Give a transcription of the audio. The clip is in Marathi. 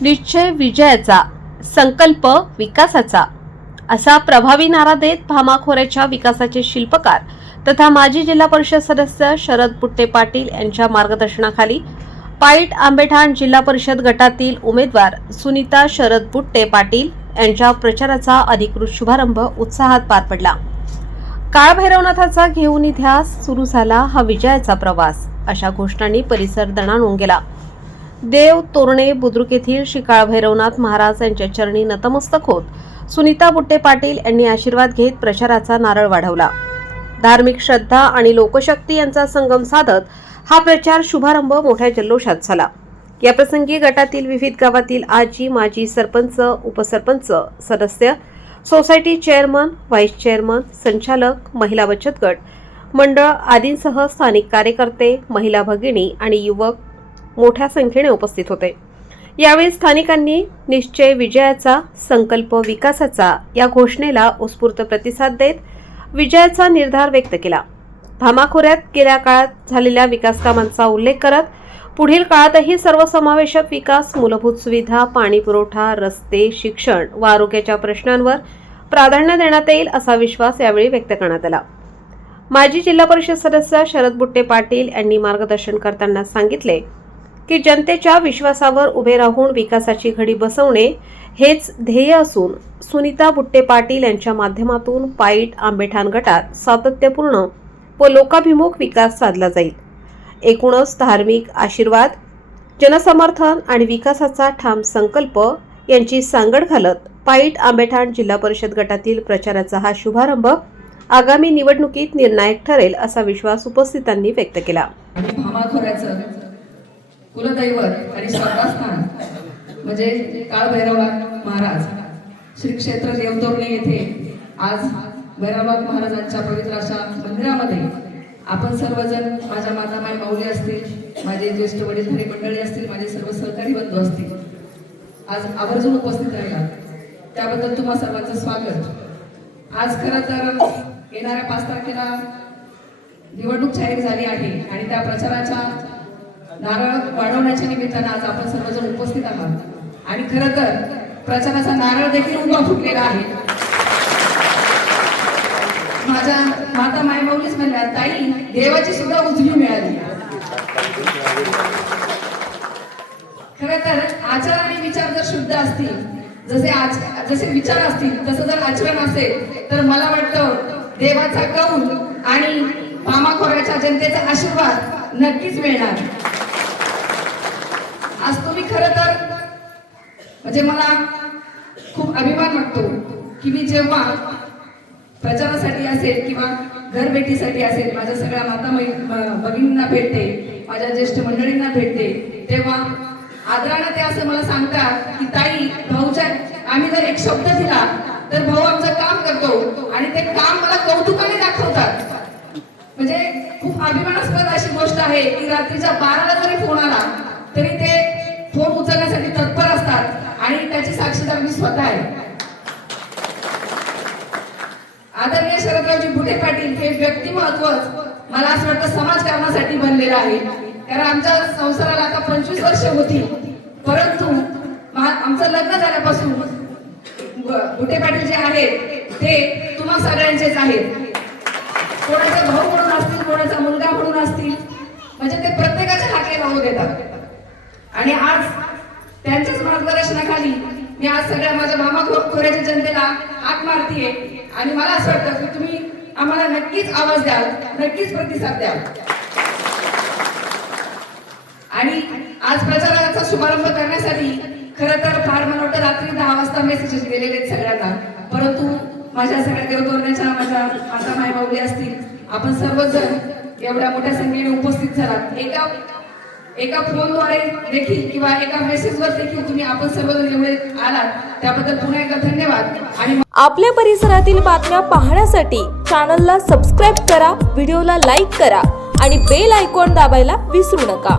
निश्चय विजयाचा संकल्प विकासाचा. असा प्रभावी नारा देत भामाखोऱ्याच्या विकासाचे शिल्पकार तथा माजी जिल्हा परिषद सदस्य शरद पुट्टे पाटील यांच्या मार्गदर्शनाखाली पाईट आंबेठाण जिल्हा परिषद गटातील उमेदवार सुनीता शरद पुट्टे पाटील यांच्या प्रचाराचा अधिकृत शुभारंभ उत्साहात पार पडला. काळ भैरवनाथाचा घेऊन इतिहास सुरू झाला हा विजयाचा प्रवास अशा घोषणांनी परिसर दणाणून गेला. देव तोरणे बुद्रुक येथील शिकाळ भैरवनाथ महाराज यांच्या चरणी नतमस्तक होत. सुनीता बुट्टे पाटील यांनी आशीर्वाद घेत प्रचाराचा नारळ वाढवला. धार्मिक श्रद्धा आणि लोकशक्ती यांचा संगम साधत हा प्रचार शुभारंभ मोठ्या जल्लोषात झाला. याप्रसंगी गटातील विविध गावातील आजी माजी सरपंच उपसरपंच सदस्य सोसायटी चेअरमन व्हाईस चेअरमन संचालक महिला बचत गट मंडळ आदींसह स्थानिक कार्यकर्ते महिला भगिनी आणि युवक मोठ्या संख्येने उपस्थित होते. यावेळी स्थानिकांनी निश्चय विजयाचा संकल्प विकासाचा या घोषणेला उत्स्फूर्त प्रतिसाद देत विजयाचा निर्धार व्यक्त केला. धामाखोऱ्यात गेल्या काळात झालेल्या विकासकामांचा उल्लेख करत पुढील काळातही सर्वसमावेशक विकास मूलभूत सुविधा पाणी पुरवठा रस्ते शिक्षण व आरोग्याच्या प्रश्नांवर प्राधान्य देण्यात येईल असा विश्वास यावेळी व्यक्त करण्यात आला. माजी जिल्हा परिषद सदस्य शरद बुट्टे पाटील यांनी मार्गदर्शन करताना सांगितले की जनतेच्या विश्वासावर उभे राहून विकासाची घडी बसवणे हेच ध्येय असून सुनीता बुट्टे पाटील यांच्या माध्यमातून पाईट आंबेठाण गटात सातत्यपूर्ण व लोकाभिमुख विकास साधला जाईल. एकूणच धार्मिक आशीर्वाद जनसमर्थन आणि विकासाचा ठाम संकल्प यांची सांगड घालत पाईट आंबेठाण जिल्हा परिषद गटातील प्रचाराचा हा शुभारंभ आगामी निवडणुकीत निर्णायक ठरेल असा विश्वास उपस्थितांनी व्यक्त केला. आणि कुलदैवत आणि स्वतःस्थान म्हणजे काळभैरवनाथ महाराज. श्री क्षेत्र देवतोरणे येथे आज भैरवनाथ महाराजांच्या पवित्र अशा मंदिरामध्ये आपण सर्वजण माझ्या मातामाई माऊली असतील माझे ज्येष्ठ वडीलधारी मंडळी असतील माझे सर्व सहकारी बंधू असतील आज आवर्जून उपस्थित राहिला. त्याबद्दल तुम्हा सर्वांचं स्वागत. आज खरं तर येणाऱ्या पाच तारखेला निवडणूक जाहीर झाली आहे आणि त्या प्रचाराच्या नारळ वाढवण्याच्या निमित्तानं आज आपण सर्वजण उपस्थित आहात. आणि खरं तर प्रचाराचा नारळ देखील उभा फुटलेला आहे. माझ्या माता मायमाऊलीच म्हणल्या ताई देवाची सुद्धा उजवी मिळाली. खर तर आचार आणि विचार जर शुद्ध असतील जसे आज जसे विचार असतील तसं जर आचरण असेल तर मला वाटतं देवाचा कौल आणि मामाखोऱ्याच्या जनतेचा आशीर्वाद नक्कीच मिळणार. आज तुम्ही खरं तर म्हणजे मला खूप अभिमान वाटतो की मी जेव्हा प्रचारासाठी असेल किंवा घरभेटीसाठी असेल माझ्या सगळ्या माता मै- भगिनींना भेटते माझ्या ज्येष्ठ मंडळींना भेटते तेव्हा आदरानं ते असं मला सांगतात की ताई भाऊच्या आम्ही जर एक शब्द दिला तर भाऊ आमचं काम करतो आणि ते काम मला कौतुकाने दाखवतात. म्हणजे खूप अभिमानास्पद अशी गोष्ट आहे की रात्रीच्या बाराला जरी फोन आला तरी ते आणि त्याची साक्षीदार मी स्वतः आहे. आदरणीय शरदरावजी बुटे पाटील हे व्यक्तिमत्वच मला असं वाटतं समाजकारणासाठी बनलेलं आहे. कारण आमच्या संसाराला आता पंचवीस वर्ष होती परंतु आमचं लग्न झाल्यापासून बुटे पाटील जे आहेत ते तुम्हा सगळ्यांचेच आहेत. कोणाचा भाऊ म्हणून असतील कोणाचा मुलगा म्हणून असतील म्हणजे ते प्रत्येकाच्या हाके राहू देतात आणि आज त्यांच्याच मार्गदर्शनाखाली मी आज सगळ्या माझ्या मामा खोऱ्याच्या जनतेला हात मारतीये. आणि मला असं वाटतं की तुम्ही आम्हाला नक्कीच आवाज द्याल नक्कीच प्रतिसाद द्याल. आणि आज प्रचाराचा शुभारंभ करण्यासाठी खरं तर फार मला वाटतं रात्री दहा वाजता मेसेजेस गेलेले आहेत सगळ्यांना. परंतु माझ्या सगळ्या देवतोरण्याच्या माझ्या माता मायबावली असतील आपण सर्वजण एवढ्या मोठ्या संख्येने उपस्थित झालात. एका एका फोनद्वारे देखील किंवा एका मेसेजवर देखील तुम्ही आपण सर्वजण एवढे आलात त्याबद्दल पुन्हा एकदा धन्यवाद. आणि आपल्या परिसरातील बातम्या पाहण्यासाठी चॅनलला सबस्क्राईब करा व्हिडिओला लाईक करा आणि बेल आयकॉन दाबायला विसरू नका.